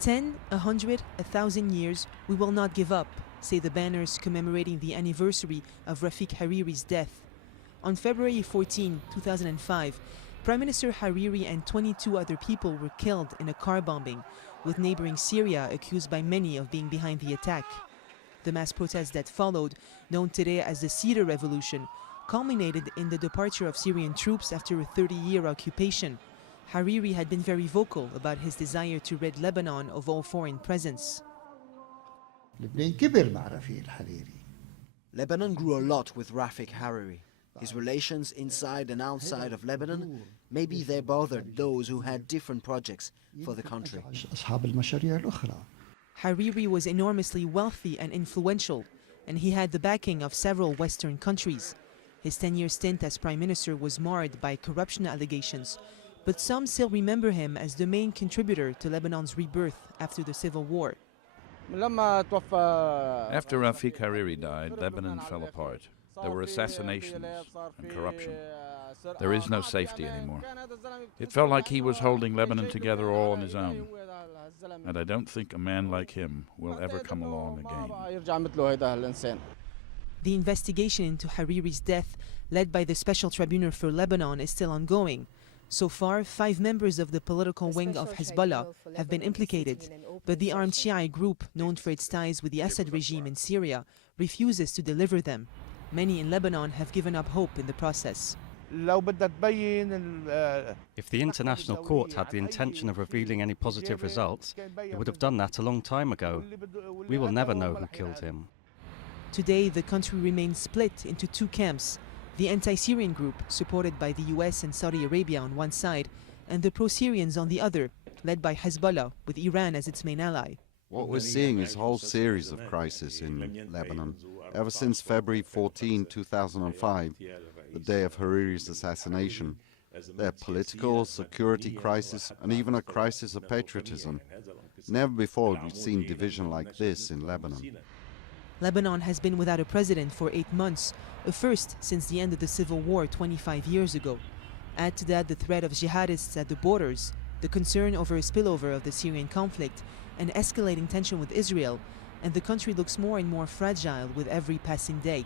10, 100, 1,000 years, we will not give up, say the banners commemorating the anniversary of Rafik Hariri's death. On February 14, 2005, Prime Minister Hariri and 22 other people were killed in a car bombing, with neighboring Syria accused by many of being behind the attack. The mass protests that followed, known today as the Syria Revolution, culminated in the departure of Syrian troops after a 30-year occupation. Hariri had been very vocal about his desire to rid Lebanon of all foreign presence. Lebanon grew a lot with Rafik Hariri. His relations inside and outside of Lebanon, maybe they bothered those who had different projects for the country. Hariri was enormously wealthy and influential, and he had the backing of several Western countries. His 10-year stint as prime minister was marred by corruption allegations, but some still remember him as the main contributor to Lebanon's rebirth after the civil war. After Rafik Hariri died, Lebanon fell apart. There were assassinations and corruption. There is no safety anymore. It felt like he was holding Lebanon together all on his own. And I don't think a man like him will ever come along again. The investigation into Hariri's death, led by the Special Tribunal for Lebanon, is still ongoing. So far, 5 members of the political wing of Hezbollah have been implicated, but the armed Shia group, known for its ties with the Assad regime in Syria, refuses to deliver them. Many in Lebanon have given up hope in the process. If the International Court had the intention of revealing any positive results, it would have done that a long time ago. We will never know who killed him. Today, the country remains split into 2 camps. The anti-Syrian group, supported by the US and Saudi Arabia on one side, and the pro-Syrians on the other, led by Hezbollah, with Iran as its main ally. What we're seeing is a whole series of crises in Lebanon. Ever since February 14, 2005, the day of Hariri's assassination, there are political, security crisis, and even a crisis of patriotism. Never before have we seen division like this in Lebanon. Lebanon has been without a president for 8 months, a first since the end of the civil war 25 years ago. Add to that the threat of jihadists at the borders, the concern over a spillover of the Syrian conflict, and escalating tension with Israel, and the country looks more and more fragile with every passing day.